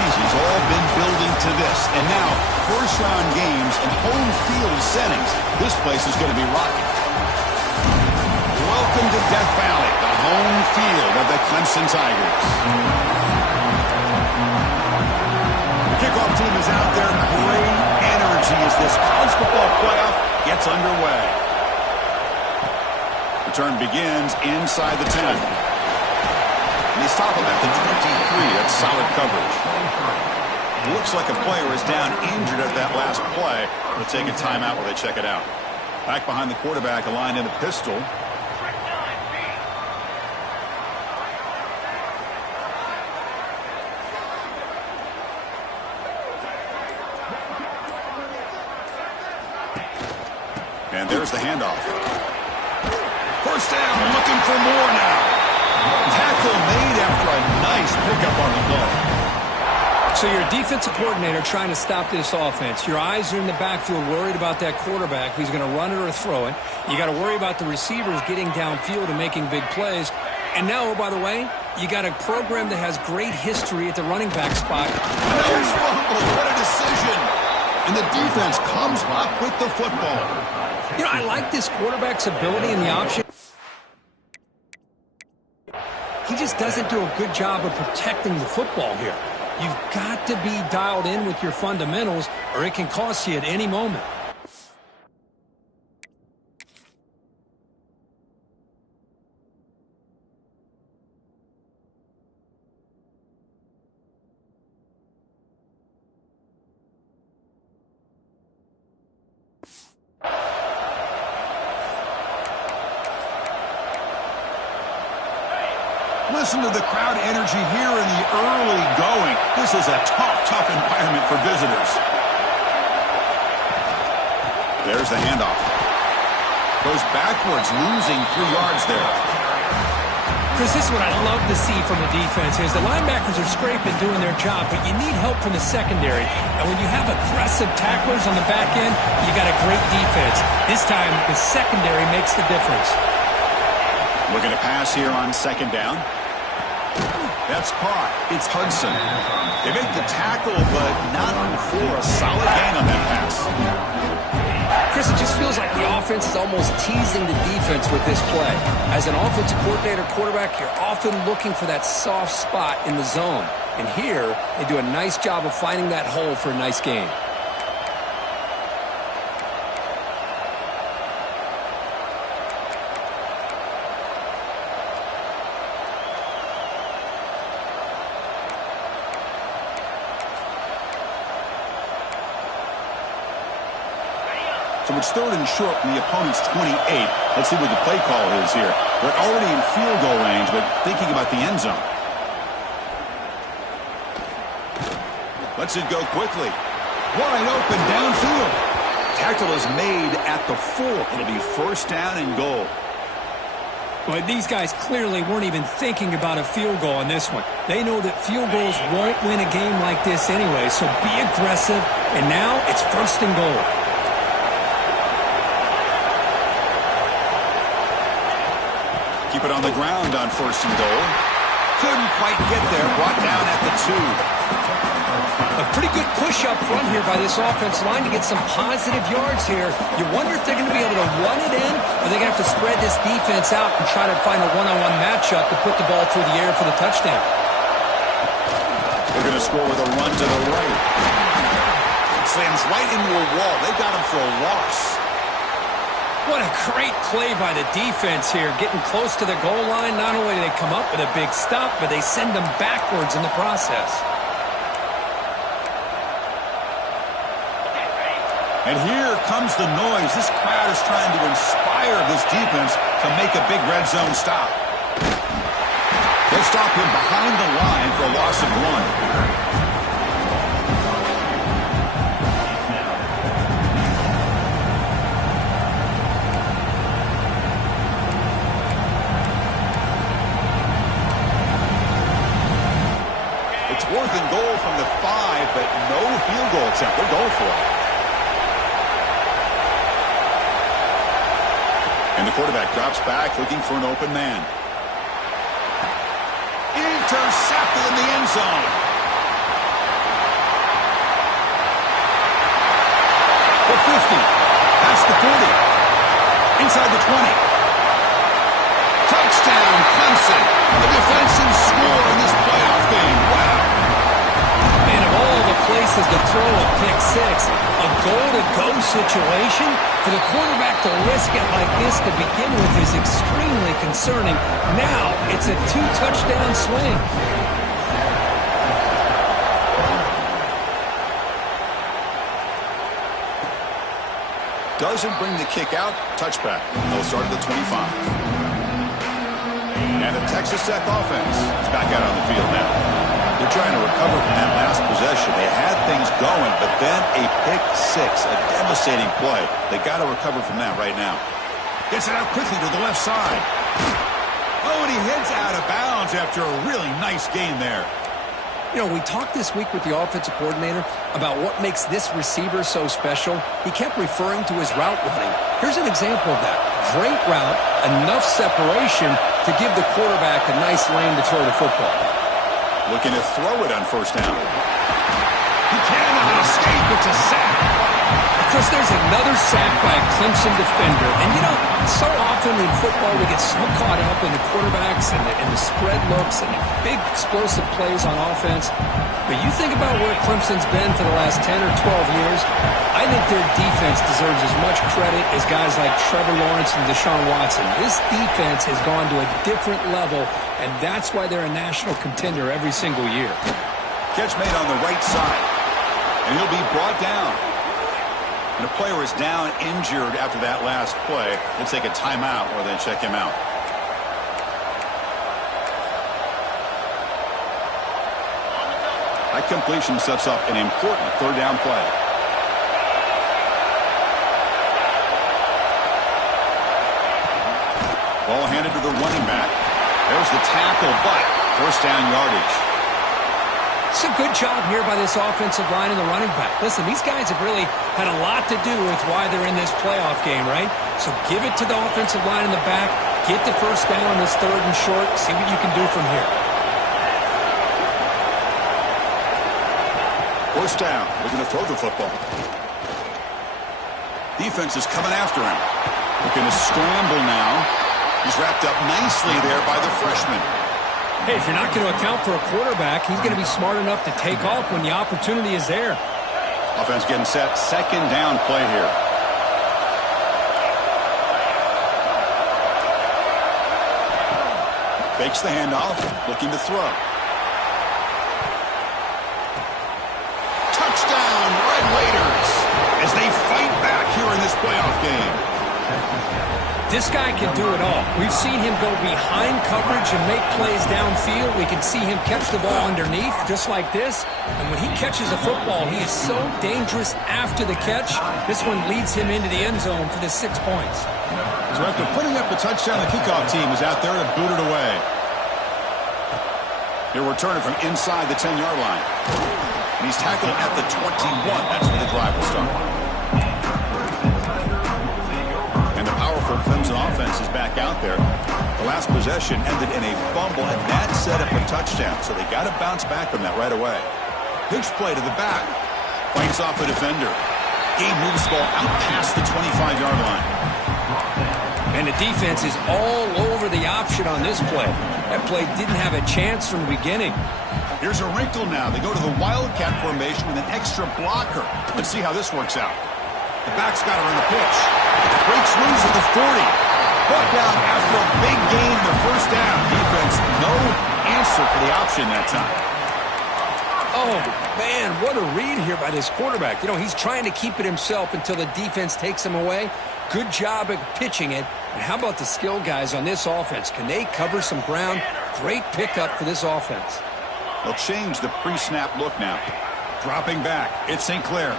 season's all been building to this. And now, first-round games and home field settings. This place is going to be rocking. Welcome to Death Valley, the home field of the Clemson Tigers. The kickoff team is out there. Great energy as this college football playoff gets underway. Return begins inside the 10. And they stop him at the 23. That's solid coverage. Looks like a player is down injured at that last play. They'll take a timeout while they check it out. Back behind the quarterback, aligned in a pistol. And there's the handoff. First down, looking for more now. Tackle made after a nice pickup on the play. So you're a defensive coordinator trying to stop this offense. Your eyes are in the backfield worried about that quarterback, if he's going to run it or throw it. You got to worry about the receivers getting downfield and making big plays. And now, oh, by the way, you got a program that has great history at the running back spot. Nice rumble. What a decision. And the defense comes up with the football. You know, I like this quarterback's ability and the option. He just doesn't do a good job of protecting the football here. You've got to be dialed in with your fundamentals, or it can cost you at any moment. Listen to the crowd energy here in the early going. This is a tough environment for visitors. There's the handoff. Goes backwards, losing 3 yards there. Chris, this is what I love to see from the defense is the linebackers are scraping, doing their job, but you need help from the secondary. And when you have aggressive tacklers on the back end, you got a great defense. This time, the secondary makes the difference. Looking to pass here on second down. That's caught. It's Hudson. They make the tackle, but not for a solid gain on that pass. Chris, it just feels like the offense is almost teasing the defense with this play. As an offensive coordinator quarterback, you're often looking for that soft spot in the zone. And here, they do a nice job of finding that hole for a nice gain. So it's third and short from the opponent's 28. Let's see what the play call is here. They're already in field goal range, but thinking about the end zone. Lets it go quickly. Wide open downfield. Tackle is made at the 4. It'll be first down and goal. But these guys clearly weren't even thinking about a field goal on this one. They know that field goals won't win a game like this anyway, so be aggressive. And now it's first and goal. Keep it on the ground on first and goal. Couldn't quite get there. Brought down at the 2. A pretty good push up front here by this offensive line to get some positive yards here. You wonder if they're going to be able to run it in, or they're going to have to spread this defense out and try to find a one-on-one matchup to put the ball through the air for the touchdown. They're going to score with a run to the right. Slams right into a wall. They got him for a loss. What a great play by the defense here, getting close to the goal line. Not only do they come up with a big stop, but they send them backwards in the process. And here comes the noise. This crowd is trying to inspire this defense to make a big red zone stop. They'll stop him behind the line for a loss of 1. Fourth and goal from the 5, but no field goal attempt. They'll go for it. And the quarterback drops back looking for an open man. Intercepted in the end zone. 50. That's the 40. Inside the 20. Touchdown, Clemson. A defensive score in this playoff game. Wow. Man, of all the places to throw a pick six, a goal-to-go situation, for the quarterback to risk it like this to begin with is extremely concerning. Now, it's a 2-touchdown swing. Doesn't bring the kick out. Touchback. They'll start at the 25. And the Texas Tech offense is back out on the field now. They're trying to recover from that last possession. They had things going, but then a pick six, a devastating play. They got to recover from that right now. Gets it out quickly to the left side. Oh, and he heads out of bounds after a really nice gain there. You know, we talked this week with the offensive coordinator about what makes this receiver so special. He kept referring to his route running. Here's an example of that. Great route, enough separation to give the quarterback a nice lane to throw the football. Looking to throw it on first down. He cannot escape. It's a sack. Of course, there's another sack by a Clemson defender. And, you know, so often in football we get so caught up in the quarterbacks and the spread looks and the big explosive plays on offense. But you think about where Clemson's been for the last 10 or 12 years, I think their defense deserves as much credit as guys like Trevor Lawrence and Deshaun Watson. This defense has gone to a different level, and that's why they're a national contender every single year. Catch made on the right side, and he'll be brought down. And a player is down injured after that last play. They'll take a timeout or then check him out. That completion sets up an important third down play. Ball handed to the running back. There's the tackle, but first down yardage. It's a good job here by this offensive line and the running back. Listen, these guys have really had a lot to do with why they're in this playoff game, right? So give it to the offensive line in the back. Get the first down on this third and short. See what you can do from here. First down. Looking to throw the football. Defense is coming after him. Looking to scramble now. He's wrapped up nicely there by the freshman. Hey, if you're not going to account for a quarterback, he's going to be smart enough to take off when the opportunity is there. Offense getting set. Second down play here. Fakes the handoff. Looking to throw. Touchdown, Red Raiders, as they fight back here in this playoff game. This guy can do it all. We've seen him go behind coverage and make plays downfield. We can see him catch the ball underneath, just like this. And when he catches a football, he is so dangerous after the catch. This one leads him into the end zone for the 6 points. So after putting up the touchdown, the kickoff team is out there to boot it away. He'll return it from inside the 10-yard line. And he's tackled at the 21. That's where the drive will start. And the powerful Clemson offense is back out there. The last possession ended in a fumble, and that set up a touchdown. So they got to bounce back from that right away. Pitch play to the back. Fights off a defender. Gabe moves the ball out past the 25-yard line. And the defense is all over the option on this play. That play didn't have a chance from the beginning. Here's a wrinkle now. They go to the Wildcat formation with an extra blocker. Let's see how this works out. The back's got her on the pitch. Breaks loose at the 40. Brought down after a big gain in the first down. Defense, no answer for the option that time. Oh, man, what a read here by this quarterback. You know, he's trying to keep it himself until the defense takes him away. Good job at pitching it. And how about the skill guys on this offense? Can they cover some ground? Great pickup for this offense. They'll change the pre-snap look now. Dropping back, it's St. Clair.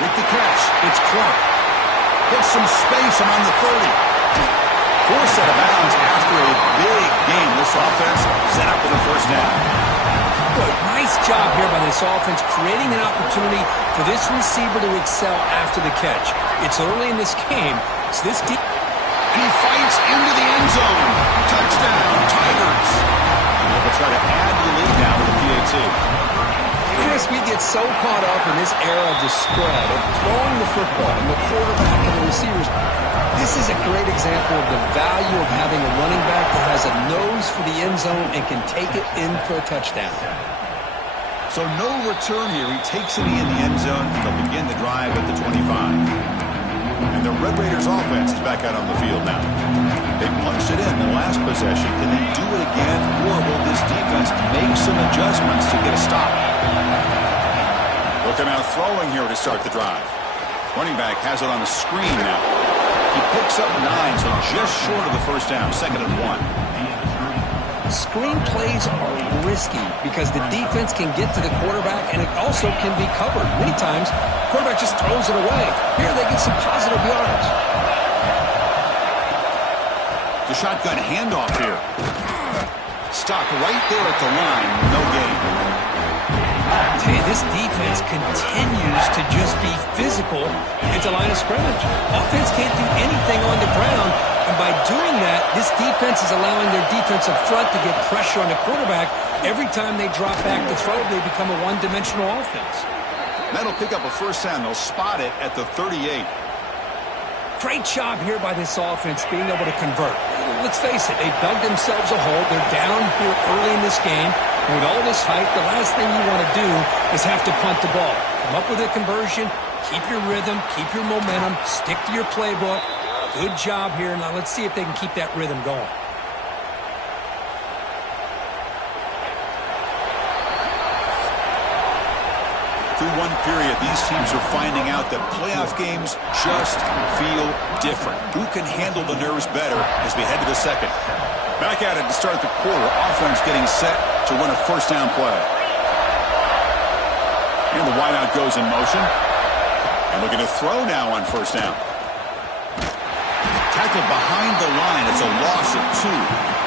With the catch, it's Clark. Gets some space around the 30. Forced out of bounds after a big gain. This offense set up with a first down. Good, nice job here by this offense, creating an opportunity for this receiver to excel after the catch. It's early in this game. It's this deep. And he fights into the end zone. Touchdown, Tigers. And they'll try to add to the lead now with the PAT. Chris, we get so caught up in this era of the spread, of throwing the football and the quarterback and the receivers. This is a great example of the value of having a running back that has a nose for the end zone and can take it in for a touchdown. So no return here. He takes it in the end zone. They'll begin the drive at the 25. And the Red Raiders offense is back out on the field now. They punched it in the last possession. Can they do it again, or will this defense make some adjustments to get a stop? Looking out throwing here to start the drive. Running back has it on the screen now. He picks up 9, so just short of the first down, 2nd and 1. Screen plays are risky because the defense can get to the quarterback, and it also can be covered. Many times, the quarterback just throws it away. Here, they get some positive yards. The shotgun handoff here. Stopped right there at the line. No gain. I tell you, this defense continues to just be physical at the line of scrimmage. Offense can't do anything on the ground. And by doing that, this defense is allowing their defensive front to get pressure on the quarterback. Every time they drop back to throw, they become a one-dimensional offense. That'll pick up a first down. They'll spot it at the 38. Great job here by this offense being able to convert. Let's face it, they've dug themselves a hole. They're down here early in this game. And with all this hype, the last thing you want to do is have to punt the ball. Come up with a conversion, keep your rhythm, keep your momentum, stick to your playbook. Good job here. Now let's see if they can keep that rhythm going. Through one period, these teams are finding out that playoff games just feel different. Who can handle the nerves better as we head to the second? Back at it to start the quarter. Offense getting set to run a first down play. And the wideout goes in motion. And looking to throw now on first down. Tackled behind the line. It's a loss of 2.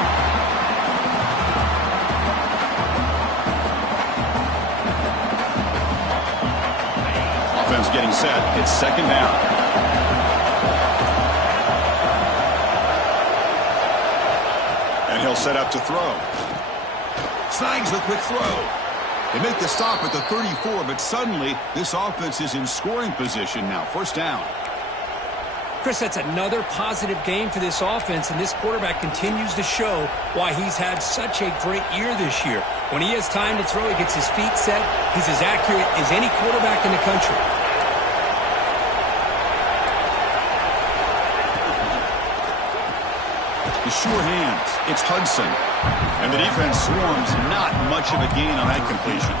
Offense getting set. It's second down. And he'll set up to throw. Snags the quick throw. They make the stop at the 34, but suddenly this offense is in scoring position now. First down. Chris, that's another positive game for this offense, and this quarterback continues to show why he's had such a great year this year. When he has time to throw, he gets his feet set. He's as accurate as any quarterback in the country. The sure hands. It's Hudson. And the defense swarms. Not much of a gain on that completion.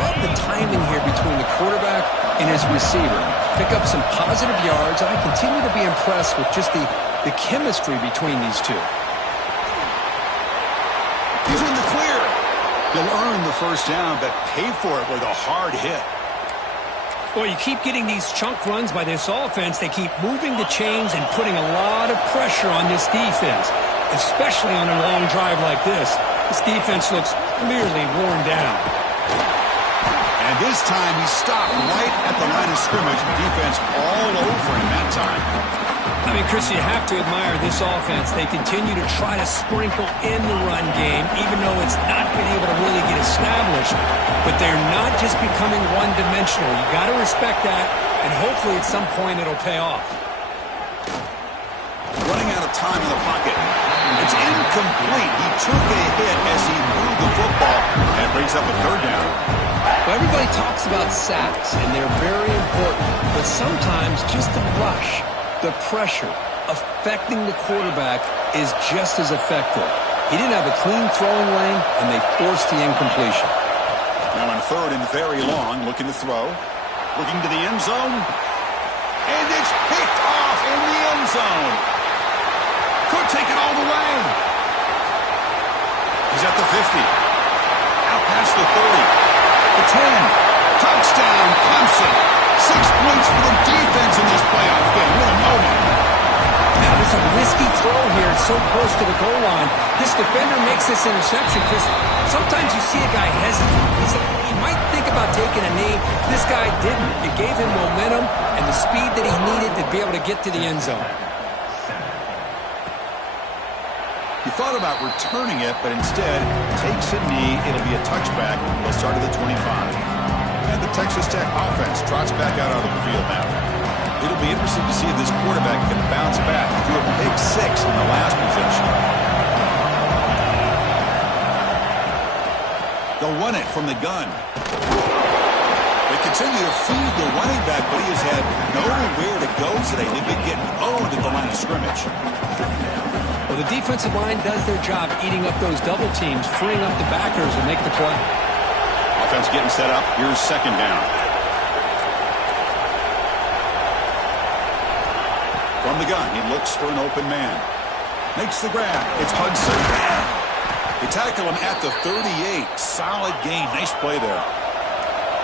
Love the timing here between the quarterback and his receiver. Pick up some positive yards, and I continue to be impressed with just the chemistry between these two. He's in the clear. He'll earn the first down, but pay for it with a hard hit. Well, you keep getting these chunk runs by this offense. They keep moving the chains and putting a lot of pressure on this defense, especially on a long drive like this. This defense looks clearly worn down. And this time he stopped right at the line of scrimmage. Defense all over him that time. I mean, Chris, you have to admire this offense. They continue to try to sprinkle in the run game, even though it's not been able to really get established. But they're not just becoming one-dimensional. You got to respect that, and hopefully at some point it'll pay off. Running out of time in the pocket. It's incomplete. He took a hit as he threw the football, and brings up a third down. Well, everybody talks about sacks, and they're very important. But sometimes just the rush, the pressure, affecting the quarterback is just as effective. He didn't have a clean throwing lane, and they forced the incompletion. Now on third and very long, looking to throw. Looking to the end zone. And it's picked off in the end zone. Could take it all the way. He's at the 50. Out past the 30. The 10. Touchdown, Clemson. 6 points for the defense in this playoff game. What a moment. Now, there's a risky throw here. It's so close to the goal line. This defender makes this interception because sometimes you see a guy hesitate. He might think about taking a knee. This guy didn't. It gave him momentum and the speed that he needed to be able to get to the end zone. He thought about returning it, but instead takes a knee. It'll be a touchback. They'll start at the 25. And the Texas Tech offense trots back out onto the field now. It'll be interesting to see if this quarterback can bounce back. He threw a pick 6 in the last possession. They'll run it from the gun. They continue to feed the running back, but he has had nowhere to go today. They've been getting owned at the line of scrimmage. Well, the defensive line does their job eating up those double teams, freeing up the backers and make the play. Offense getting set up. Here's second down. From the gun, he looks for an open man. Makes the grab. It's Hudson. They tackle him at the 38. Solid gain. Nice play there.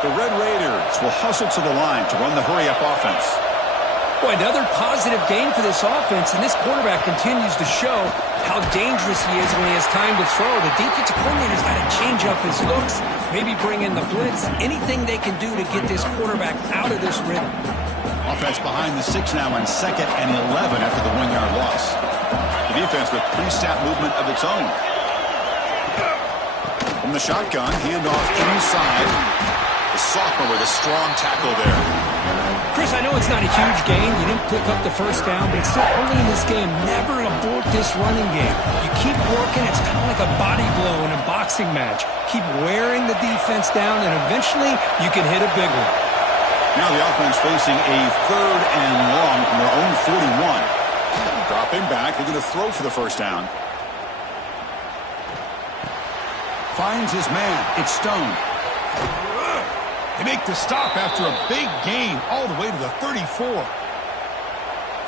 The Red Raiders will hustle to the line to run the hurry-up offense. Boy, another positive gain for this offense, and this quarterback continues to show how dangerous he is when he has time to throw. The defensive coordinator's got to change up his looks, maybe bring in the blitz, anything they can do to get this quarterback out of this rhythm. Offense behind the 6 now on 2nd and 11 after the 1-yard loss. The defense with pre-snap movement of its own. From the shotgun, handoff inside. The sophomore with a strong tackle there. Chris, I know it's not a huge gain. You didn't pick up the first down, but it's still early in this game. Never abort this running game. You keep working. It's kind of like a body blow in a boxing match. Keep wearing the defense down, and eventually you can hit a big one. Now the offense facing a 3rd and long from their own 41. Dropping back. They're going to throw for the first down. Finds his man. It's Stone. They make the stop after a big gain all the way to the 34.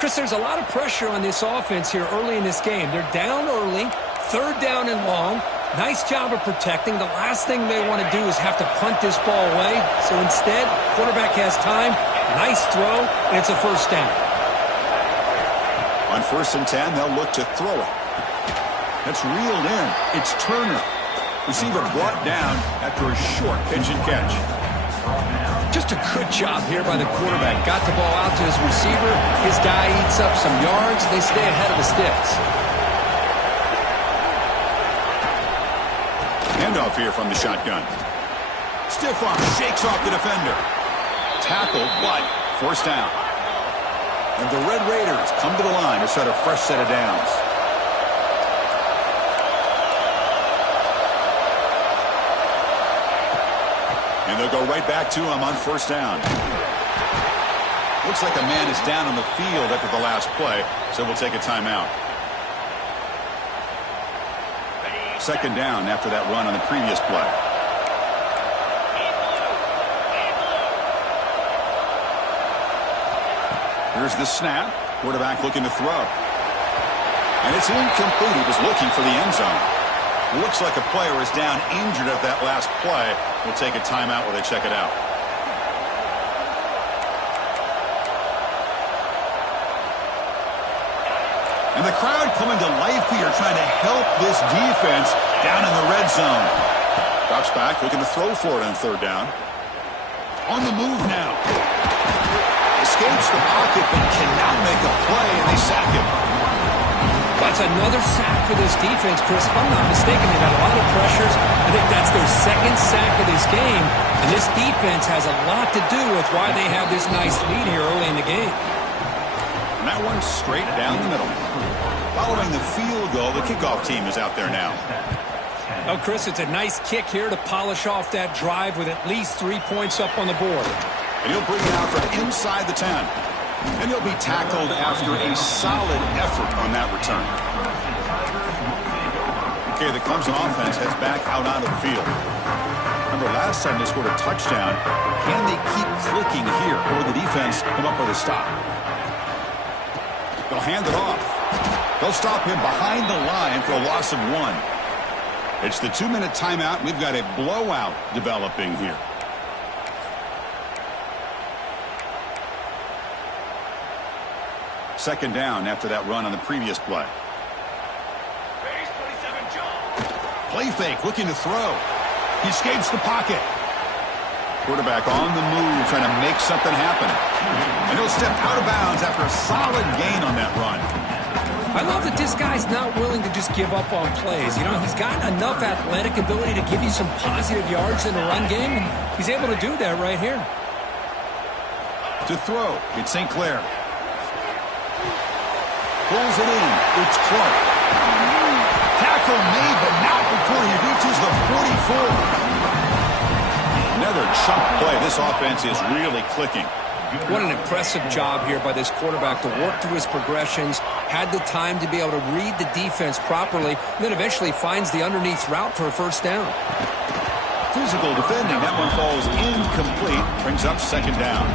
Chris, there's a lot of pressure on this offense here early in this game. They're down early, 3rd down and long. Nice job of protecting. The last thing they want to do is have to punt this ball away. So instead, quarterback has time. Nice throw, and it's a first down. On 1st and 10, they'll look to throw it. That's reeled in. It's Turner. Receiver brought down after a short pitch and catch. Just a good job here by the quarterback. Got the ball out to his receiver. His guy eats up some yards. They stay ahead of the sticks. Handoff here from the shotgun. Stiff arm shakes off the defender. Tackled, but forced down. And the Red Raiders come to the line to start a fresh set of downs. And they'll go right back to him on 1st down. Looks like a man is down on the field after the last play, so we'll take a timeout. 2nd down after that run on the previous play. Here's the snap. Quarterback looking to throw. And it's incomplete. He was looking for the end zone. Looks like a player is down injured at that last play. We'll take a timeout while they check it out. And the crowd coming to life here, trying to help this defense down in the red zone. Drops back, looking to throw for it on 3rd down. On the move now. Escapes the pocket, but cannot make a play, and they sack him. That's another sack for this defense, Chris. If I'm not mistaken, they've had a lot of pressures. I think that's their 2nd sack of this game. And this defense has a lot to do with why they have this nice lead here early in the game. And that one straight down the middle. Following the field goal, the kickoff team is out there now. Oh, Chris, it's a nice kick here to polish off that drive with at least 3 points up on the board. And he'll bring it out from inside the 10. And he'll be tackled after a solid effort on that return. Okay, the Clemson offense heads back out onto the field. Remember, last time they scored a touchdown. Can they keep clicking here, or will the defense come up with a stop? They'll hand it off. They'll stop him behind the line for a loss of 1. It's the 2-minute timeout. We've got a blowout developing here. Second down after that run on the previous play. Play fake, looking to throw. He escapes the pocket. Quarterback on the move, trying to make something happen. And he'll step out of bounds after a solid gain on that run. I love that this guy's not willing to just give up on plays. You know, he's got enough athletic ability to give you some positive yards in the run game, and he's able to do that right here. To throw, it's St. Clair. Pulls it in. It's Clark. Tackle made, but not before he reaches the 44. Another chunk play. This offense is really clicking. What an impressive job here by this quarterback to work through his progressions, had the time to be able to read the defense properly, and then eventually finds the underneath route for a first down. Physical defending. That one falls incomplete. Brings up second down.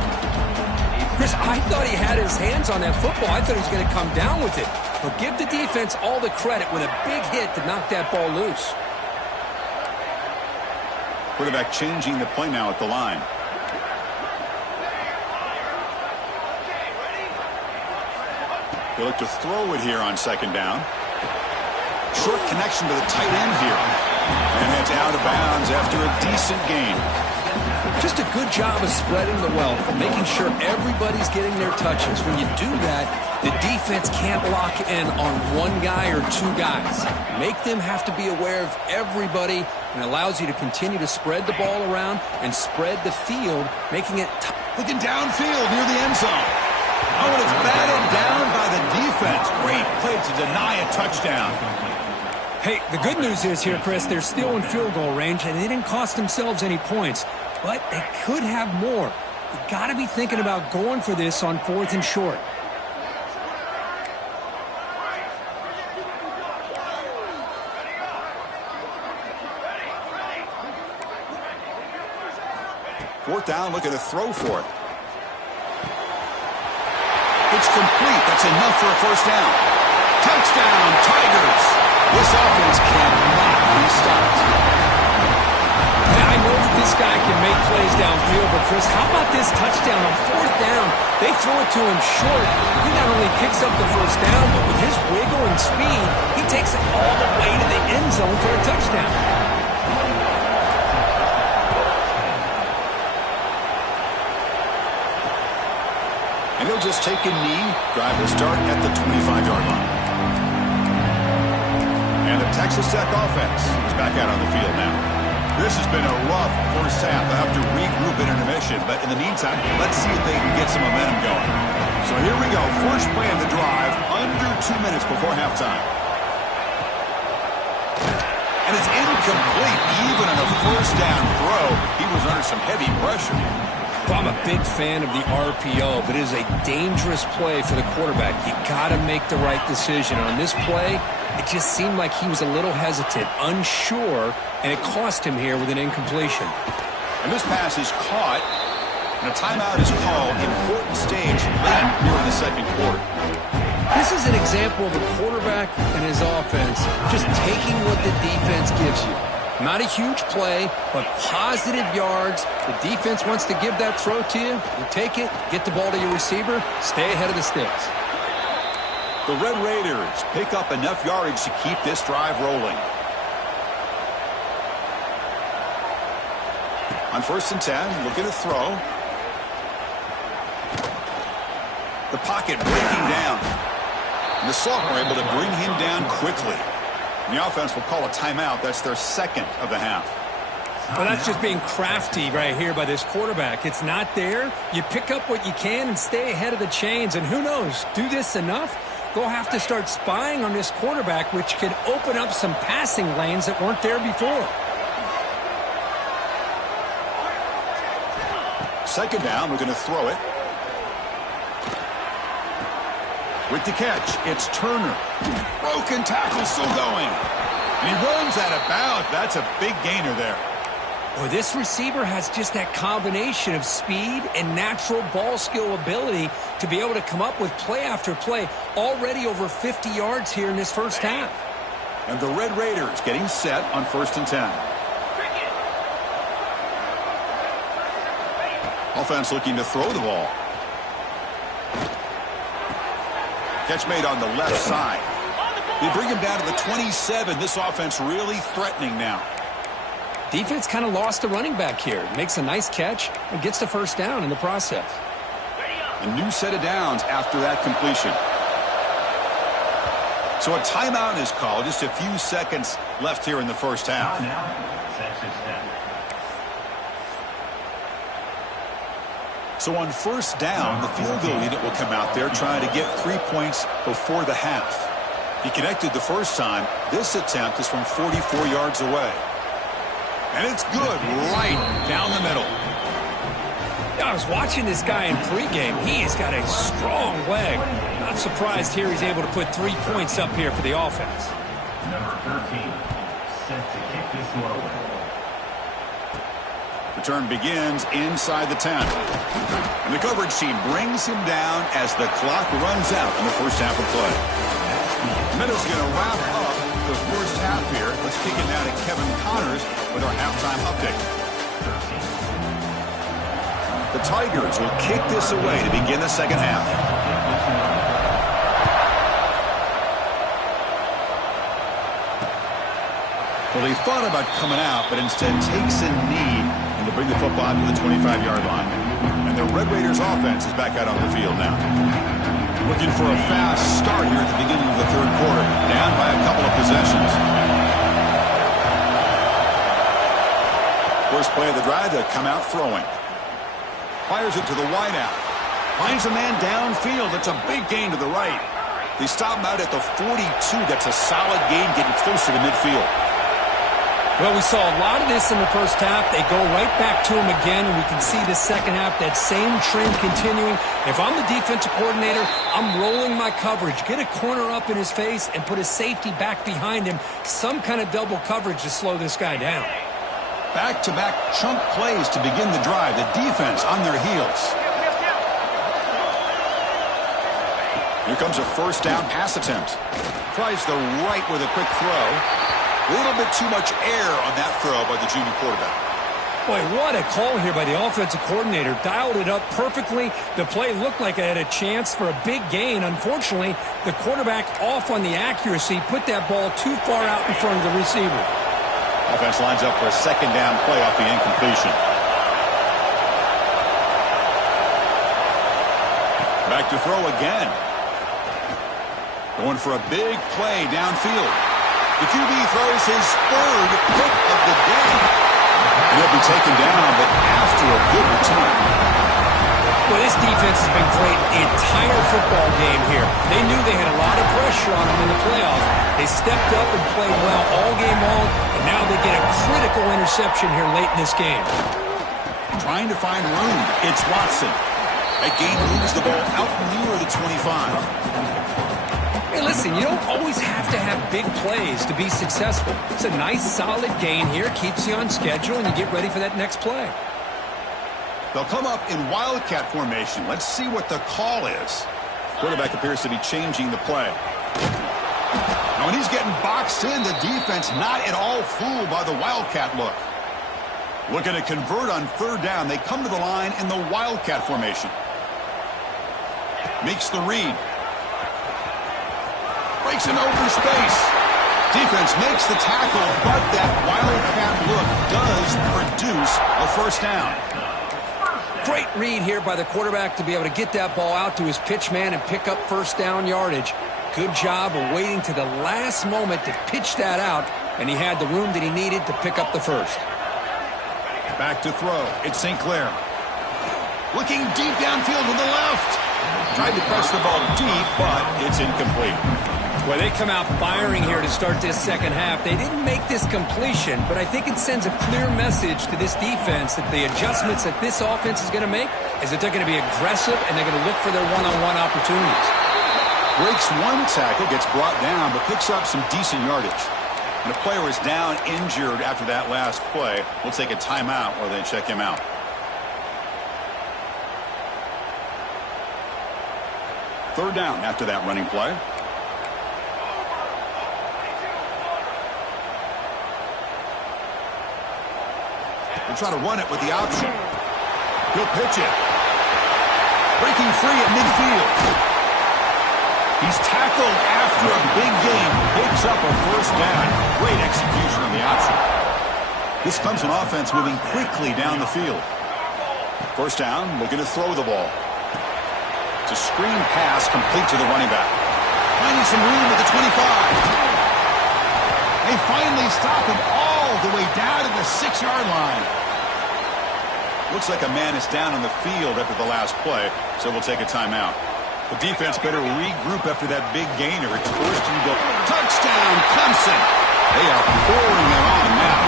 Chris, I thought he had his hands on that football. I thought he was going to come down with it. But give the defense all the credit with a big hit to knock that ball loose. Quarterback changing the play now at the line. They look to throw it here on second down. Short connection to the tight end here. And it's out of bounds after a decent gain. Just a good job of spreading the wealth and making sure everybody's getting their touches. When you do that, the defense can't lock in on one guy or two guys. Make them have to be aware of everybody, and allows you to continue to spread the ball around and spread the field, making it looking downfield near the end zone. Oh, and it's batted down by the defense. Great play to deny a touchdown. Hey, the good news is here, Chris, they're still in field goal range, and they didn't cost themselves any points. But they could have more. You got to be thinking about going for this on 4th and short. Fourth down, looking to throw for it. It's complete. That's enough for a first down. Touchdown, Tigers. This offense cannot be stopped. I know that this guy can make plays downfield, but Chris, how about this touchdown on 4th down? They throw it to him short. He not only picks up the first down, but with his wiggle and speed, he takes it all the way to the end zone for a touchdown. And he'll just take a knee. Drive will start at the 25-yard line. And the Texas Tech offense is back out on the field now. This has been a rough first half. They'll have to regroup at intermission. But in the meantime, let's see if they can get some momentum going. So here we go. First play of the drive, under 2 minutes before halftime. And it's incomplete. Even on a first down throw, he was under some heavy pressure. Well, I'm a big fan of the RPO, but it is a dangerous play for the quarterback. You got to make the right decision. On this play, it just seemed like he was a little hesitant, unsure, and it cost him here with an incompletion. And this pass is caught, and a timeout is called. Important stage late here in the second quarter. This is an example of a quarterback and his offense just taking what the defense gives you. Not a huge play, but positive yards. The defense wants to give that throw to you. You take it, get the ball to your receiver, stay ahead of the sticks. The Red Raiders pick up enough yardage to keep this drive rolling. On 1st and 10, looking to throw. The pocket breaking down. And the sophomore able to bring him down quickly. And the offense will call a timeout. That's their second of the half. Well, that's just being crafty right here by this quarterback. It's not there. You pick up what you can and stay ahead of the chains. And who knows, do this enough, they'll have to start spying on this quarterback, which could open up some passing lanes that weren't there before. Second down, we're going to throw it. With the catch, it's Turner. Broken tackle still going. And he runs out of bounds. That's a big gainer there. Well, this receiver has just that combination of speed and natural ball skill ability to be able to come up with play after play. Already over 50 yards here in this first half. And the Red Raiders getting set on 1st and 10. Offense looking to throw the ball. Catch made on the left side. They bring him down to the 27. This offense really threatening now. Defense kind of lost the running back here. Makes a nice catch and gets the first down in the process. A new set of downs after that completion. So a timeout is called. Just a few seconds left here in the first half. So on first down, the field goal unit will come out there trying to get 3 points before the half. He connected the first time. This attempt is from 44 yards away. And it's good right down the middle. I was watching this guy in pregame. He has got a strong leg. Not surprised here he's able to put 3 points up here for the offense. Number 13, set to kick this one away. Return begins inside the 10. And the coverage team brings him down as the clock runs out in the first half of play. Meadows going to wrap up the first half here. Let's kick it now to Kevin Connors with our halftime update. The Tigers will kick this away to begin the second half. Well, he thought about coming out, but instead takes a knee and to bring the football to the 25-yard line. And the Red Raiders offense is back out on the field now. Looking for a fast start here at the beginning of the third quarter, down by a couple of possessions. First play of the drive, they'll come out throwing. Fires it to the wideout. Finds a man downfield. It's a big gain to the right. They stop him out at the 42. That's a solid gain, getting closer to midfield. Well, we saw a lot of this in the first half. They go right back to him again, and we can see the second half, that same trend continuing. If I'm the defensive coordinator, I'm rolling my coverage. Get a corner up in his face and put a safety back behind him. Some kind of double coverage to slow this guy down. Back-to-back chunk plays to begin the drive. The defense on their heels. Here comes a first down pass attempt. Tries the right with a quick throw. A little bit too much air on that throw by the junior quarterback. Boy, what a call here by the offensive coordinator. Dialed it up perfectly. The play looked like it had a chance for a big gain. Unfortunately, the quarterback off on the accuracy, put that ball too far out in front of the receiver. Offense lines up for a second down play off the incompletion. Back to throw again. Going for a big play downfield. The QB throws his third pick of the day. He'll be taken down, but after a good return. Well, this defense has been great the entire football game here. They knew they had a lot of pressure on them in the playoffs. They stepped up and played well all game long, and now they get a critical interception here late in this game. Trying to find room. It's Watson. That gain moves the ball out near the 25. Hey, listen, you don't always have to have big plays to be successful. It's a nice, solid gain here. Keeps you on schedule, and you get ready for that next play. They'll come up in wildcat formation. Let's see what the call is. Quarterback appears to be changing the play. Now, when he's getting boxed in, the defense not at all fooled by the wildcat look. Looking to convert on third down. They come to the line in the wildcat formation. Makes the read. Breaks an open space. Defense makes the tackle, but that wildcat look does produce a first down. Great read here by the quarterback to be able to get that ball out to his pitch man and pick up first down yardage. Good job of waiting to the last moment to pitch that out, and he had the room that he needed to pick up the first. Back to throw. It's St. Clair. Looking deep downfield to the left. Tried to press the ball deep, but it's incomplete. Well, they come out firing here to start this second half. They didn't make this completion, but I think it sends a clear message to this defense that the adjustments that this offense is going to make is that they're going to be aggressive and they're going to look for their one-on-one opportunities. Breaks one tackle, gets brought down, but picks up some decent yardage. And the player is down injured after that last play. We'll take a timeout while they check him out. Third down after that running play. They'll try to run it with the option. He'll pitch it. Breaking free at midfield. He's tackled after a big gain. Picks up a first down. Great execution on the option. This Clemson offense moving quickly down the field. First down, looking to throw the ball. It's a screen pass complete to the running back. Finding some room at the 25. They finally stop him all the way down to the 6-yard line. Looks like a man is down on the field after the last play, so we'll take a timeout. The defense better regroup after that big gainer. It's forced to go. Touchdown, Clemson. They are pouring it on now.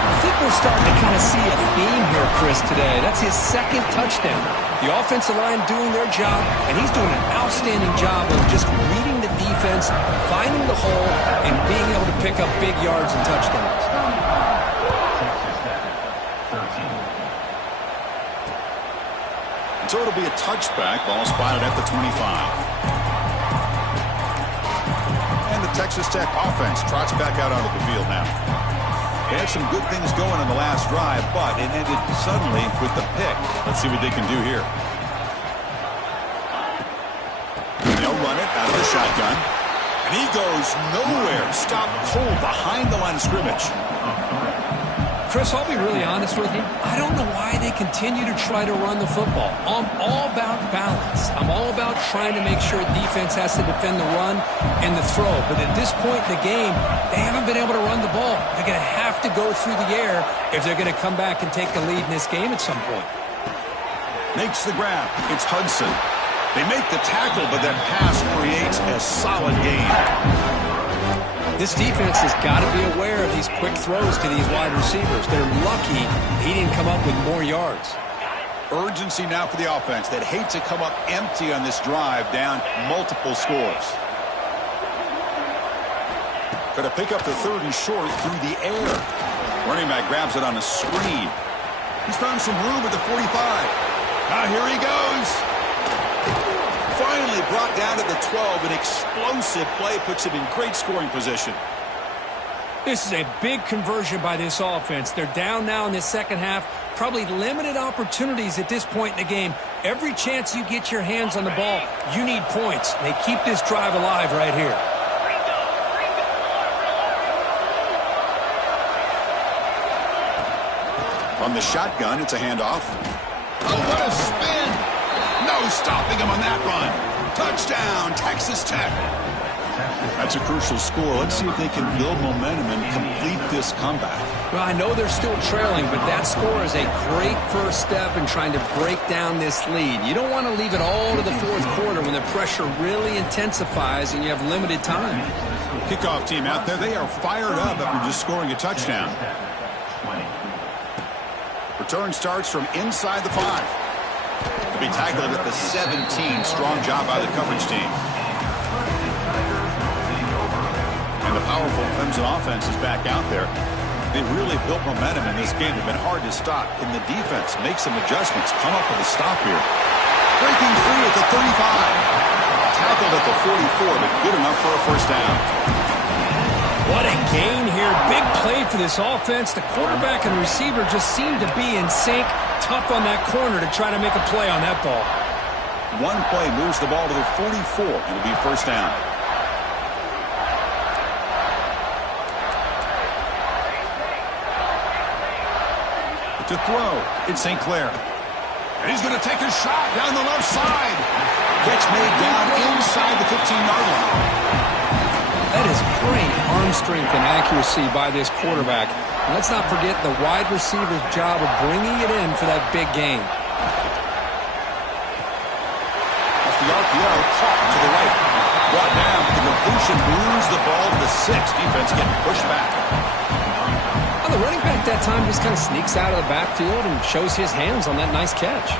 I think we're starting to kind of see a theme here, Chris, today. That's his second touchdown. The offensive line doing their job, and he's doing an outstanding job of just reading the defense, finding the hole, and being able to pick up big yards and touchdowns. So it'll be a touchback. Ball spotted at the 25. And the Texas Tech offense trots back out onto the field now. They had some good things going on the last drive, but it ended suddenly with the pick. Let's see what they can do here. They'll run it out of the shotgun. And he goes nowhere. Stopped cold behind the line of scrimmage. Chris, I'll be really honest with you. I don't know why they continue to try to run the football. I'm all about balance. I'm all about trying to make sure defense has to defend the run and the throw. But at this point in the game, they haven't been able to run the ball. They're going to have to go through the air if they're going to come back and take the lead in this game at some point. Makes the grab. It's Hudson. They make the tackle, but that pass creates a solid gain. This defense has got to be aware of these quick throws to these wide receivers. They're lucky he didn't come up with more yards. Urgency now for the offense that hate to come up empty on this drive, down multiple scores. Going to pick up the 3rd and short through the air. Running back grabs it on a screen. He's found some room at the 45. Now here he goes. Finally brought down to the 12. An explosive play puts him in great scoring position. This is a big conversion by this offense. They're down now in the second half. Probably limited opportunities at this point in the game. Every chance you get your hands on the ball, you need points. They keep this drive alive right here. From the shotgun, it's a handoff. Oh, what a spin! No stopping him on that run. Touchdown, Texas Tech. That's a crucial score. Let's see if they can build momentum and complete this comeback. Well, I know they're still trailing, but that score is a great first step in trying to break down this lead. You don't want to leave it all to the 4th quarter when the pressure really intensifies and you have limited time. Kickoff team out there. They are fired up after just scoring a touchdown. Return starts from inside the 5. To be tackled at the 17. Strong job by the coverage team. And the powerful Clemson offense is back out there. They've really built momentum in this game. They've been hard to stop. Can the defense make some adjustments? Come up with a stop here. Breaking free at the 35. Tackled at the 44, but good enough for a first down. What a gain here. Big play for this offense. The quarterback and receiver just seem to be in sync. Tough on that corner to try to make a play on that ball. One play moves the ball to the 44. It'll be first down. To throw, it's St. Clair. And he's going to take a shot down the left side. Catch made down inside the 15-yard line. That is great arm strength and accuracy by this quarterback. And let's not forget the wide receiver's job of bringing it in for that big gain. Off the RPO, caught to the right. Brought down, but the completion moves the ball to the 6. Defense getting pushed back. The running back that time just kind of sneaks out of the backfield and shows his hands on that nice catch.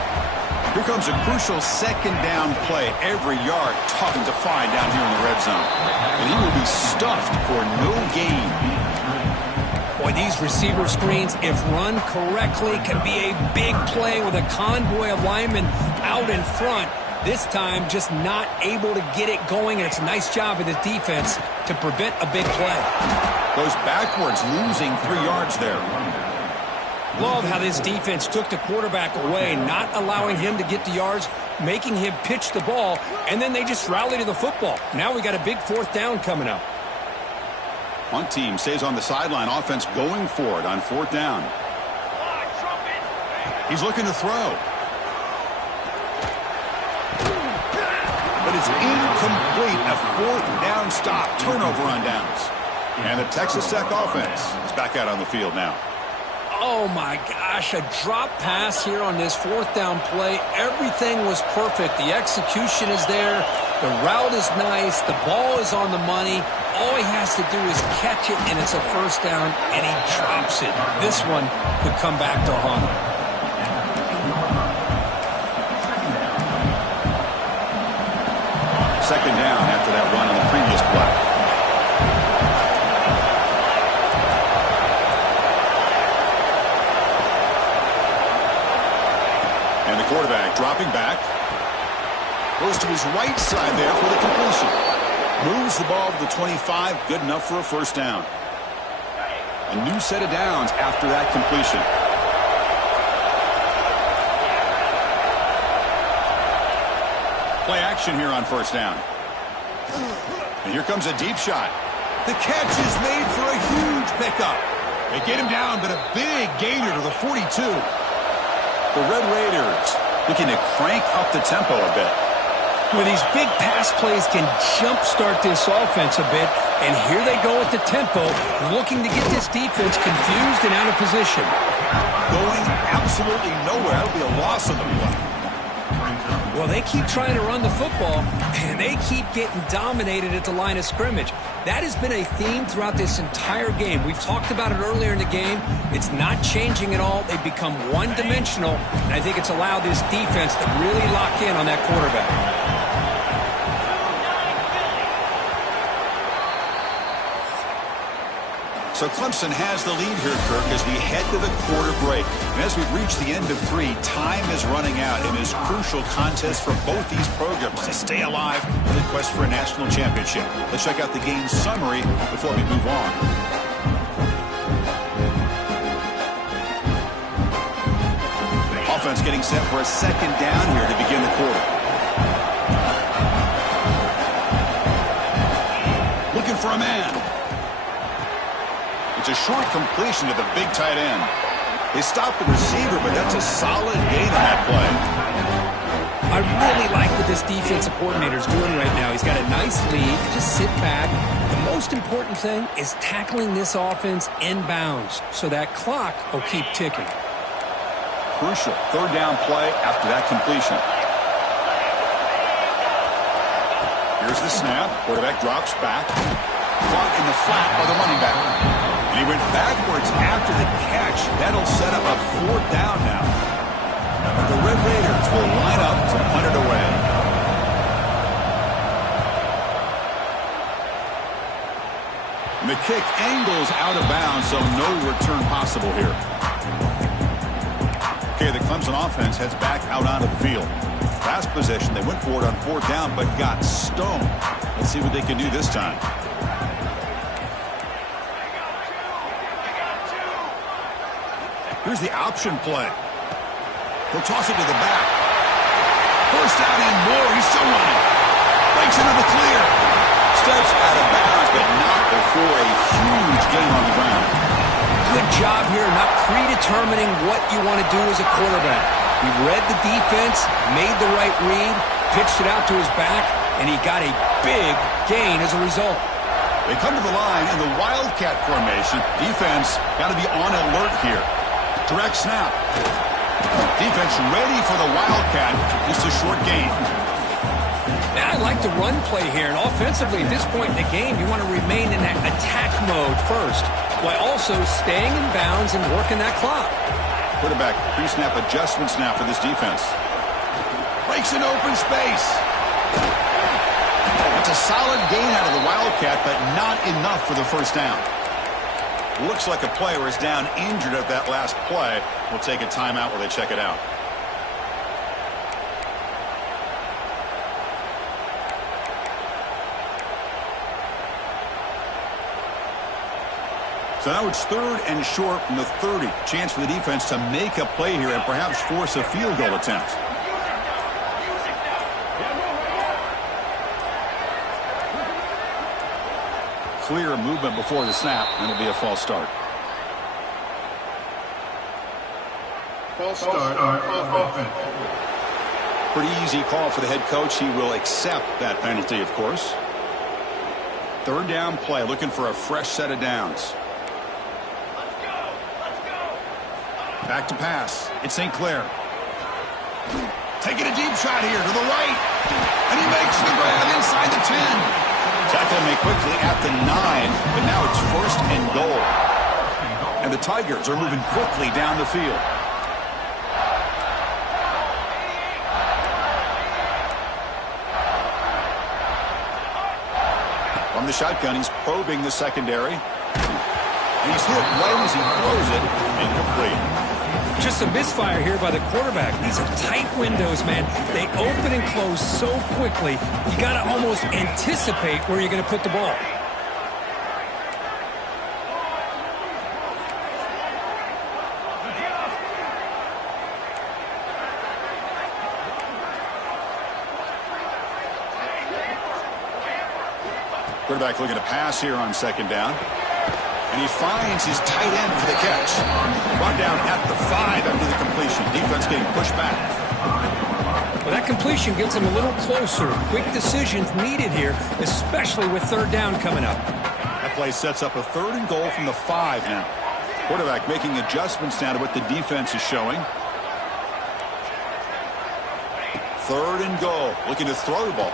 Here comes a crucial second down play. Every yard tough to find down here in the red zone. And he will be stuffed for no gain. Boy, these receiver screens, if run correctly, can be a big play with a convoy of linemen out in front. This time, just not able to get it going, and it's a nice job of the defense to prevent a big play. Goes backwards, losing 3 yards there. Love how this defense took the quarterback away, not allowing him to get the yards, making him pitch the ball, and then they just rally to the football. Now we got a big 4th down coming up. Punt team stays on the sideline. Offense going for it on 4th down. He's looking to throw. but it's incomplete. A fourth down stop. Turnover on downs. And the Texas Tech offense is back out on the field now. Oh, my gosh, a drop pass here on this fourth down play. Everything was perfect. The execution is there. The route is nice. The ball is on the money. All he has to do is catch it, and it's a first down, and he drops it. This one could come back to haunt him. Second down after that run on the previous play. And the quarterback dropping back. Goes to his right side there for the completion. Moves the ball to the 25. Good enough for a first down. A new set of downs after that completion. Play action here on first down. And here comes a deep shot. The catch is made for a huge pickup. They get him down, but a big gainer to the 42. The Red Raiders looking to crank up the tempo a bit. Well, these big pass plays can jumpstart this offense a bit, and here they go at the tempo, looking to get this defense confused and out of position. Going absolutely nowhere. That'll be a loss on the play. Well, they keep trying to run the football, and they keep getting dominated at the line of scrimmage. That has been a theme throughout this entire game. We've talked about it earlier in the game. It's not changing at all. They've become one-dimensional, and I think it's allowed this defense to really lock in on that quarterback. So Clemson has the lead here, Kirk, as we head to the quarter break. And as we reach the end of 3, time is running out in this crucial contest for both these programs to stay alive in the quest for a national championship. Let's check out the game summary before we move on. Offense getting set for a second down here to begin the quarter. Looking for a man. It's a short completion to the big tight end. They stopped the receiver, but that's a solid gain on that play. I really like what this defensive coordinator is doing right now. He's got a nice lead. Just sit back. The most important thing is tackling this offense inbounds so that clock will keep ticking. Crucial third down play after that completion. Here's the snap. Quarterback drops back. Caught in the flat by the running back. And he went backwards after the catch. That'll set up a fourth down now. The Red Raiders will line up to punt it away. And the kick angles out of bounds, so no return possible here. Okay, the Clemson offense heads back out onto the field. Last possession, they went for it on fourth down, but got stoned. Let's see what they can do this time. Here's the option play. He'll toss it to the back. First down and more. He's still running. Breaks into the clear. Steps out of bounds, but not before a huge gain on the ground. Good job here, not predetermining what you want to do as a quarterback. He read the defense, made the right read, pitched it out to his back, and he got a big gain as a result. They come to the line in the Wildcat formation. Defense got to be on alert here. Direct snap. Defense ready for the Wildcat. Just a short gain. Now, I like the run play here, and offensively at this point in the game, you want to remain in that attack mode first, while also staying in bounds and working that clock. Quarterback pre-snap adjustments now for this defense. Breaks an open space. It's a solid gain out of the Wildcat, but not enough for the first down. Looks like a player is down injured at that last play. We'll take a timeout while they check it out. So now it's third and short from the 30. Chance for the defense to make a play here and perhaps force a field goal attempt. Clear movement before the snap, and it'll be a false start. False start on offense. Pretty easy call for the head coach. He will accept that penalty, of course. Third down play, looking for a fresh set of downs. Back to pass. It's St. Clair. Taking a deep shot here to the right. And he makes the grab inside the 10. Tackling me quickly at the 9, but now it's first and goal. And the Tigers are moving quickly down the field. From the shotgun, he's probing the secondary. And he's hit right as he throws it. Incomplete. Just a misfire here by the quarterback. These are tight windows, man. They open and close so quickly, you got to almost anticipate where you're going to put the ball. Quarterback looking to pass here on second down. And he finds his tight end for the catch. Brought down at the 5 after the completion. Defense getting pushed back. Well, that completion gets him a little closer. Quick decisions needed here, especially with third down coming up. That play sets up a third and goal from the 5 now. Quarterback making adjustments now to what the defense is showing. Third and goal. Looking to throw the ball.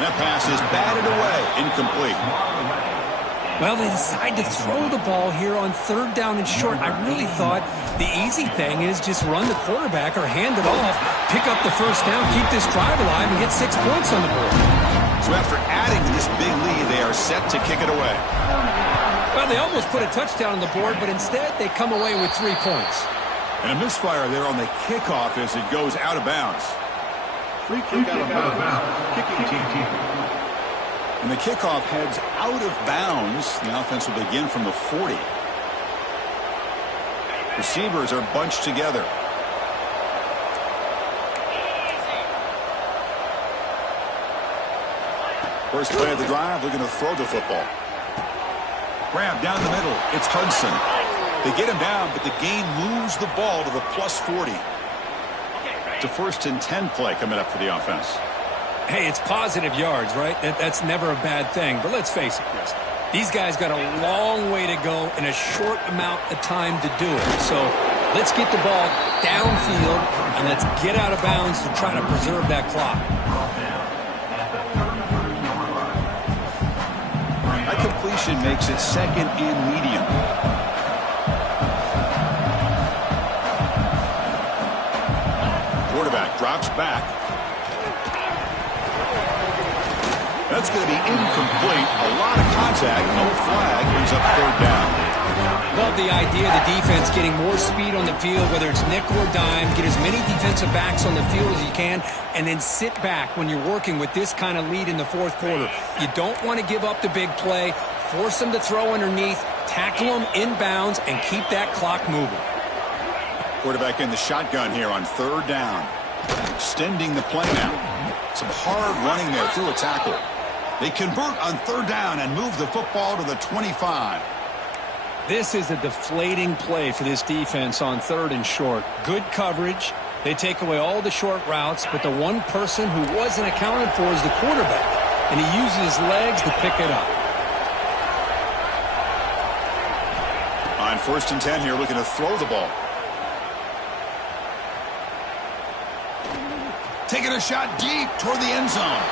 And that pass is batted away. Incomplete. Well, they decide to throw the ball here on third down and short. I really thought the easy thing is just run the quarterback or hand it off, pick up the first down, keep this drive alive, and get 6 points on the board. So after adding to this big lead, they are set to kick it away. Well, they almost put a touchdown on the board, but instead they come away with 3 points. And a misfire there on the kickoff as it goes out of bounds. Free kick out of bounds. Kicking team. And the kickoff heads out of bounds. The offense will begin from the 40. Receivers are bunched together. First play of the drive, looking to throw the football. Grab down the middle. It's Hudson. They get him down, but the gain moves the ball to the plus 40. It's a first and 10 play coming up for the offense. Hey, it's positive yards, right? That's never a bad thing. But let's face it, Chris. These guys got a long way to go in a short amount of time to do it. So let's get the ball downfield and let's get out of bounds to try to preserve that clock. That completion makes it second and medium. Quarterback drops back. That's going to be incomplete. A lot of contact. No flag. Brings up third down. Love the idea of the defense getting more speed on the field, whether it's nickel or dime. Get as many defensive backs on the field as you can, and then sit back when you're working with this kind of lead in the fourth quarter. You don't want to give up the big play. Force them to throw underneath. Tackle them inbounds, and keep that clock moving. Quarterback in the shotgun here on third down. Extending the play now. Some hard running there through a tackle. They convert on third down and move the football to the 25. This is a deflating play for this defense on third and short. Good coverage. They take away all the short routes, but the one person who wasn't accounted for is the quarterback, and he uses his legs to pick it up. On first and 10 here, looking to throw the ball. Taking a shot deep toward the end zone.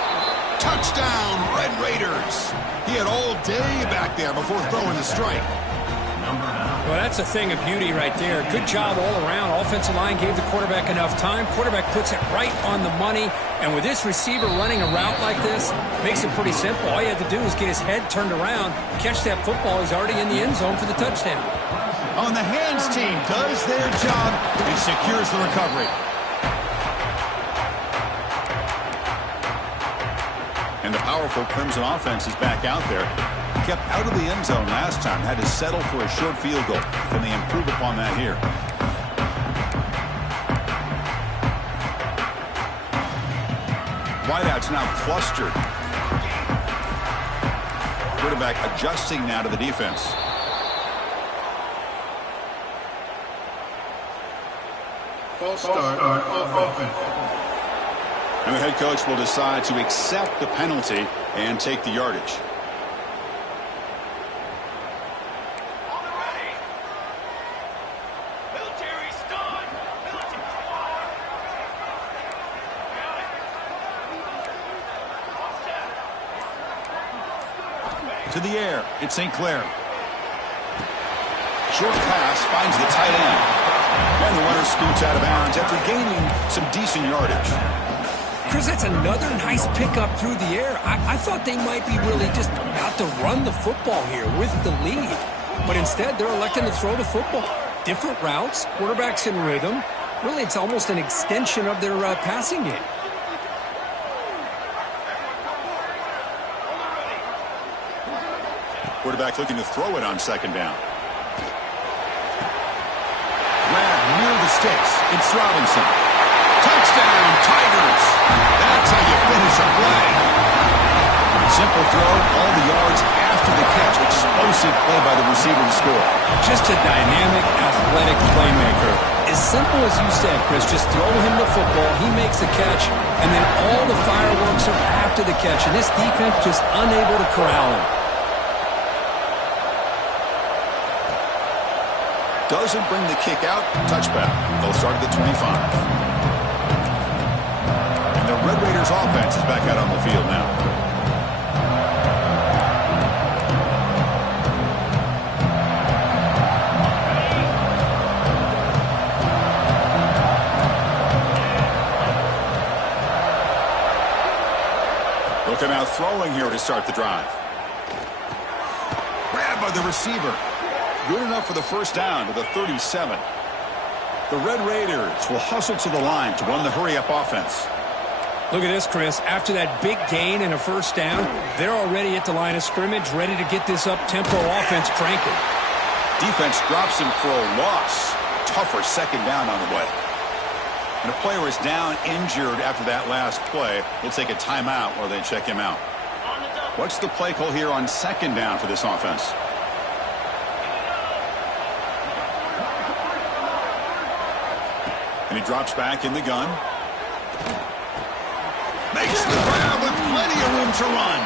Touchdown, Red Raiders. He had all day back there before throwing the strike. Well, that's a thing of beauty right there. Good job all around. Offensive line gave the quarterback enough time. Quarterback puts it right on the money. And with this receiver running a route like this, makes it pretty simple. All you have to do is get his head turned around, catch that football. He's already in the end zone for the touchdown. On the hands team does their job and secures the recovery. And the powerful Clemson offense is back out there. Kept out of the end zone last time. Had to settle for a short field goal. Can they improve upon that here? Wideouts now clustered. Quarterback adjusting now to the defense. False start on offense. And the head coach will decide to accept the penalty and take the yardage. To the air, it's St. Clair. Short pass finds the tight end. And the runner scoots out of bounds after gaining some decent yardage. Chris, that's another nice pickup through the air. I thought they might be really just about to run the football here with the lead. But instead, they're electing to throw the football. Different routes, quarterback's in rhythm. Really, it's almost an extension of their passing game. Quarterback looking to throw it on second down. Grab near the sticks. It's Robinson. Touchdown, Tigers. That's how you finish a play. Simple throw, all the yards after the catch. Explosive play by the receiver to score. Just a dynamic, athletic playmaker. As simple as you said, Chris, just throw him the football, he makes the catch, and then all the fireworks are after the catch. And this defense just unable to corral him. Doesn't bring the kick out. Touchback. They'll start at the 25. And the Red Raiders offense is back out on the field now. Looking out throwing here to start the drive. Grabbed by the receiver. Good enough for the first down to the 37. The Red Raiders will hustle to the line to run the hurry-up offense. Look at this, Chris. After that big gain and a first down, they're already at the line of scrimmage, ready to get this up-tempo offense cranking. Defense drops him for a loss. Tougher second down on the way. And a player is down injured after that last play. They'll take a timeout while they check him out. What's the play call here on second down for this offense? And he drops back in the gun. Makes the grab with plenty of room to run.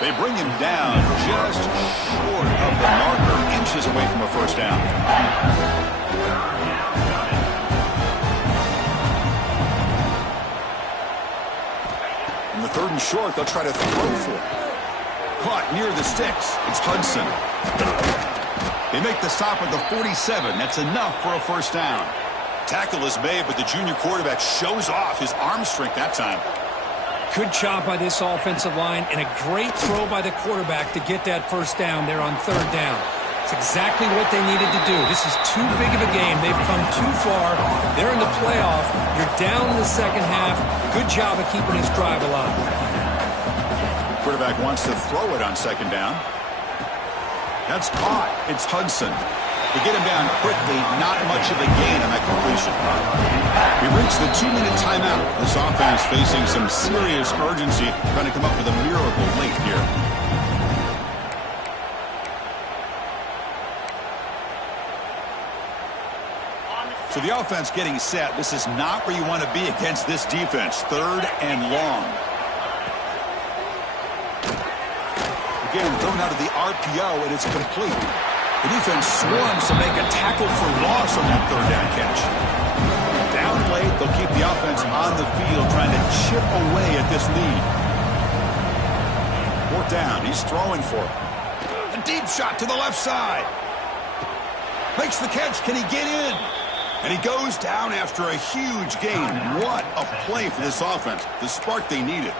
They bring him down just short of the marker, inches away from a first down. In the third and short, they'll try to throw for it. Caught near the sticks. It's Hudson. They make the stop at the 47. That's enough for a first down. Tackle is made, but the junior quarterback shows off his arm strength that time. Good job by this offensive line, and a great throw by the quarterback to get that first down there on third down. It's exactly what they needed to do. This is too big of a game. They've come too far. They're in the playoff. You're down in the second half. Good job of keeping this drive alive. Quarterback wants to throw it on second down. That's caught. It's Hudson. To get him down quickly, not much of a gain on that completion. We reached the 2-minute timeout. This offense facing some serious urgency, trying to come up with a miracle late here. So the offense getting set. This is not where you want to be against this defense. Third and long. Again, thrown out of the RPO, and it's complete. The defense swarms to make a tackle for loss on that third down catch. Down late, they'll keep the offense on the field trying to chip away at this lead. Fourth down, he's throwing for it. A deep shot to the left side. Makes the catch, can he get in? And he goes down after a huge gain. What a play for this offense, the spark they needed.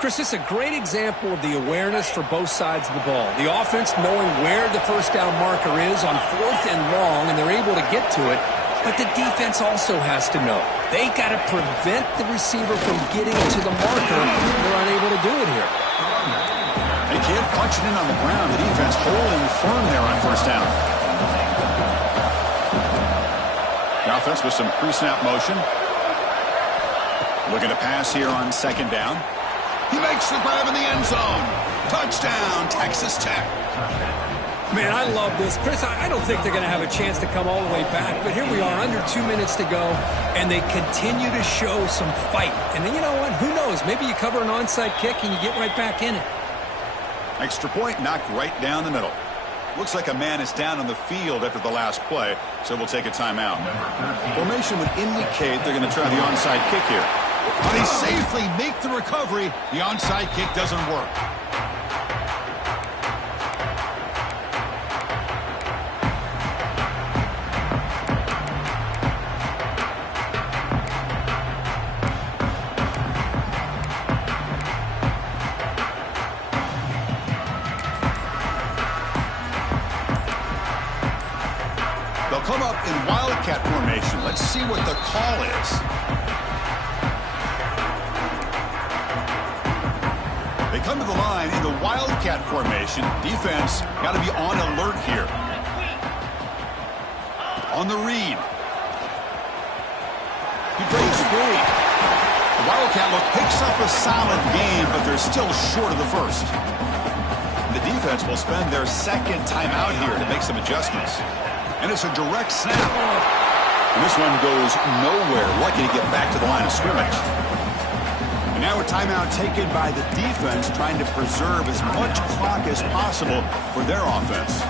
Chris, this is a great example of the awareness for both sides of the ball. The offense knowing where the first down marker is on fourth and long, and they're able to get to it. But the defense also has to know. They got to prevent the receiver from getting to the marker. They're unable to do it here. They can't punch it in on the ground. The defense holding firm there on first down. The offense with some pre-snap motion. Looking to pass here on second down. He makes the grab in the end zone. Touchdown, Texas Tech. Man, I love this. Chris, I don't think they're going to have a chance to come all the way back, but here we are, under 2 minutes to go, and they continue to show some fight. And then, you know what? Who knows? Maybe you cover an onside kick and you get right back in it. Extra point knocked right down the middle. Looks like a man is down on the field after the last play, so we'll take a timeout. Formation would indicate they're going to try the onside kick here. But they safely make the recovery. The onside kick doesn't work. They'll come up in Wildcat formation. Let's see what the call is. They come to the line in the Wildcat formation. Defense got to be on alert here. On the read. He breaks free. The Wildcat look picks up a solid game, but they're still short of the first. The defense will spend their second timeout here to make some adjustments. And it's a direct snap. And this one goes nowhere. Lucky to get back to the line of scrimmage. And now a timeout taken by the defense, trying to preserve as much clock as possible for their offense.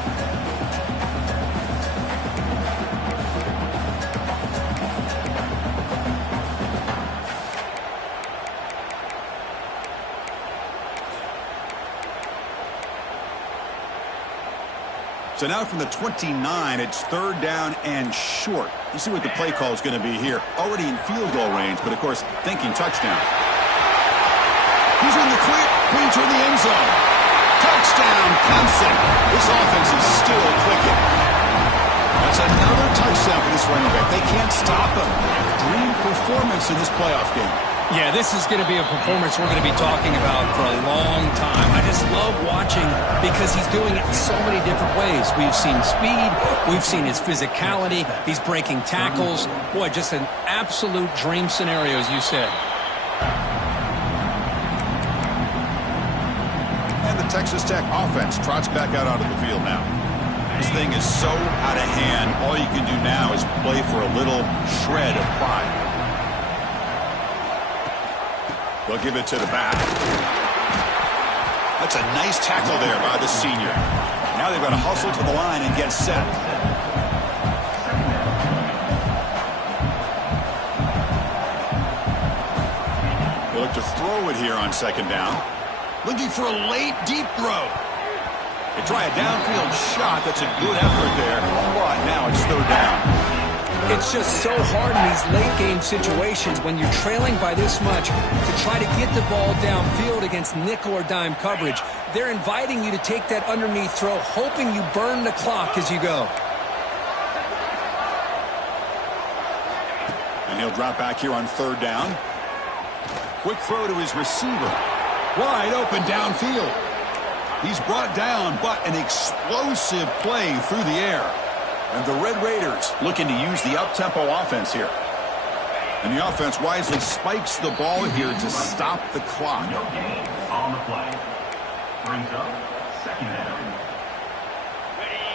So now from the 29, it's third down and short. You see what the play call is going to be here. Already in field goal range, but of course, thinking touchdown. He's in the clear. Into the end zone. Touchdown, Clemson. This offense is still clicking. That's another touchdown for this running back. They can't stop him. Dream performance in this playoff game. Yeah, this is going to be a performance we're going to be talking about for a long time. I just love watching because he's doing it in so many different ways. We've seen speed. We've seen his physicality. He's breaking tackles. Boy, just an absolute dream scenario, as you said. And the Texas Tech offense trots back out onto the field now. This thing is so out of hand. All you can do now is play for a little shred of pride. They'll give it to the back. That's a nice tackle there by the senior. Now they've got to hustle to the line and get set. They look to throw it here on second down. Looking for a late, deep throw. They try a downfield shot. That's a good effort there. But now it's third down. It's just so hard in these late-game situations when you're trailing by this much to try to get the ball downfield against nickel or dime coverage. They're inviting you to take that underneath throw, hoping you burn the clock as you go. And he'll drop back here on third down. Quick throw to his receiver. Wide open downfield. He's brought down, but an explosive play through the air. And the Red Raiders looking to use the up-tempo offense here. And the offense wisely spikes the ball here to stop the clock. No gain on the play. Brings up second down.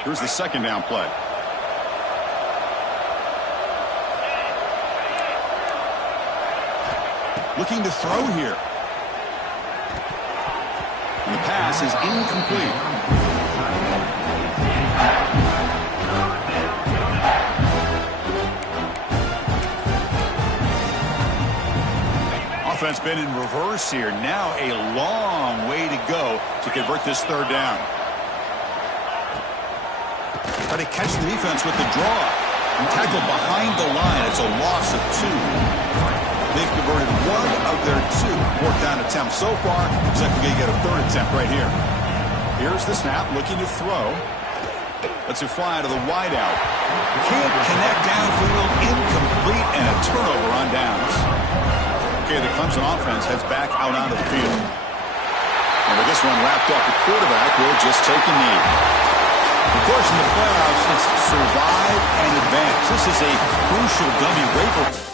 Here's the second down play. Looking to throw here. And the pass is incomplete. Offense been in reverse here. Now a long way to go to convert this third down. Try to catch the defense with the draw. And tackle behind the line. It's a loss of 2. They've converted 1 of their 2 fourth down attempts so far. Looks like we're going to get a third attempt right here. Here's the snap, looking to throw. Lets it fly to the wideout. Can't connect downfield, incomplete, and a turnover on downs. Okay, the Clemson offense heads back out onto the field. And with this one wrapped up, the quarterback will just take a knee. Of course, in the playoffs, it's survive and advance. This is a crucial dummy rate.